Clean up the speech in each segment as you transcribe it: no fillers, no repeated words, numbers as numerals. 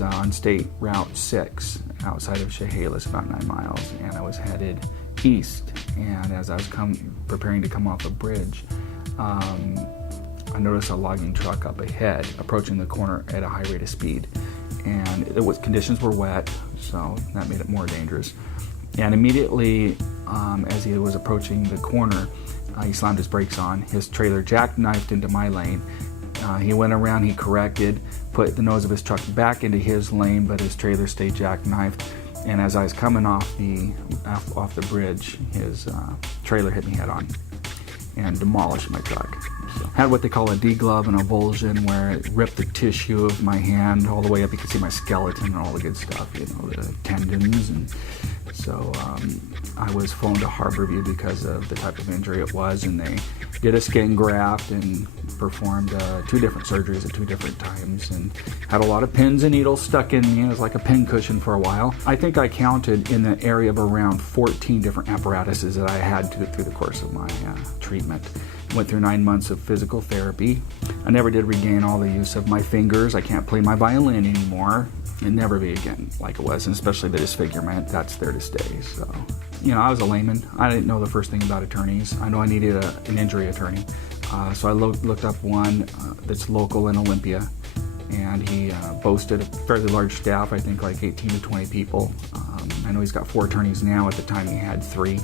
was on State Route 6 outside of Chehalis, about 9 miles, and I was headed east. And as I was preparing to come off a bridge, I noticed a logging truck up ahead approaching the corner at a high rate of speed. And conditions were wet, so that made it more dangerous. And immediately, as he was approaching the corner, he slammed his brakes on. His trailer jackknifed into my lane. He went around, he corrected, put the nose of his truck back into his lane, but his trailer stayed jackknifed. And as I was coming off the bridge, his trailer hit me head on and demolished my truck. So, had what they call a D-glove and avulsion, where it ripped the tissue of my hand all the way up. You could see my skeleton and all the good stuff, you know, the tendons. And so I was flown to Harborview because of the type of injury it was, and they did a skin graft and performed 2 different surgeries at 2 different times, and had a lot of pins and needles stuck in me. It was like a pin cushion for a while. I think I counted in the area of around 14 different apparatuses that I had through the course of my treatment. Went through 9 months of physical therapy. I never did regain all the use of my fingers. I can't play my violin anymore. It never be again like it was, and especially the disfigurement, that's there to stay. So, you know, I was a layman. I didn't know the first thing about attorneys. I know I needed an injury attorney. So I looked up one that's local in Olympia, and he boasted a fairly large staff, I think like 18 to 20 people. I know he's got 4 attorneys now. At the time he had 3.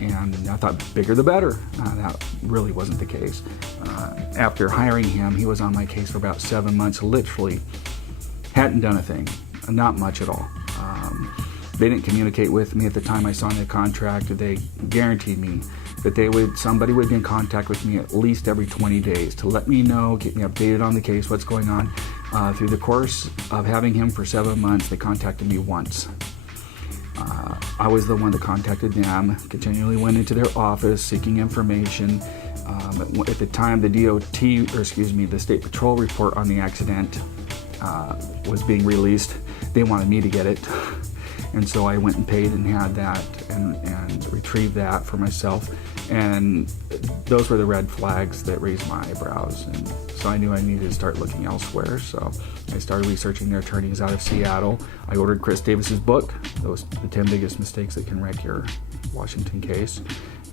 And I thought bigger the better. That really wasn't the case. After hiring him, he was on my case for about 7 months, literally hadn't done a thing, not much at all. They didn't communicate with me at the time I signed the contract. They guaranteed me that somebody would be in contact with me at least every 20 days to let me know, get me updated on the case, what's going on. Through the course of having him for 7 months, they contacted me once. I was the one that contacted them, continually went into their office seeking information. At the time, the the State Patrol report on the accident was being released. They wanted me to get it. And so I went and paid and had that and retrieved that for myself. And those were the red flags that raised my eyebrows. And so I knew I needed to start looking elsewhere. So I started researching their attorneys out of Seattle. I ordered Chris Davis's book, the 10 Biggest Mistakes That Can Wreck Your Washington Case.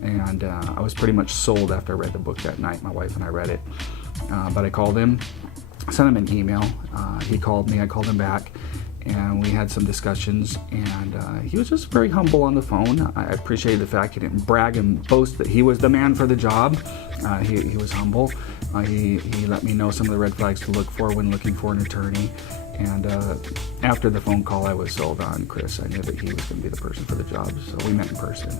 And I was pretty much sold after I read the book that night. My wife and I read it. But I called him, sent him an email. He called me, I called him back. And we had some discussions, and he was just very humble on the phone. I appreciated the fact he didn't brag and boast that he was the man for the job. He was humble. He let me know some of the red flags to look for when looking for an attorney. And after the phone call, I was sold on Chris. I knew that he was going to be the person for the job, so we met in person.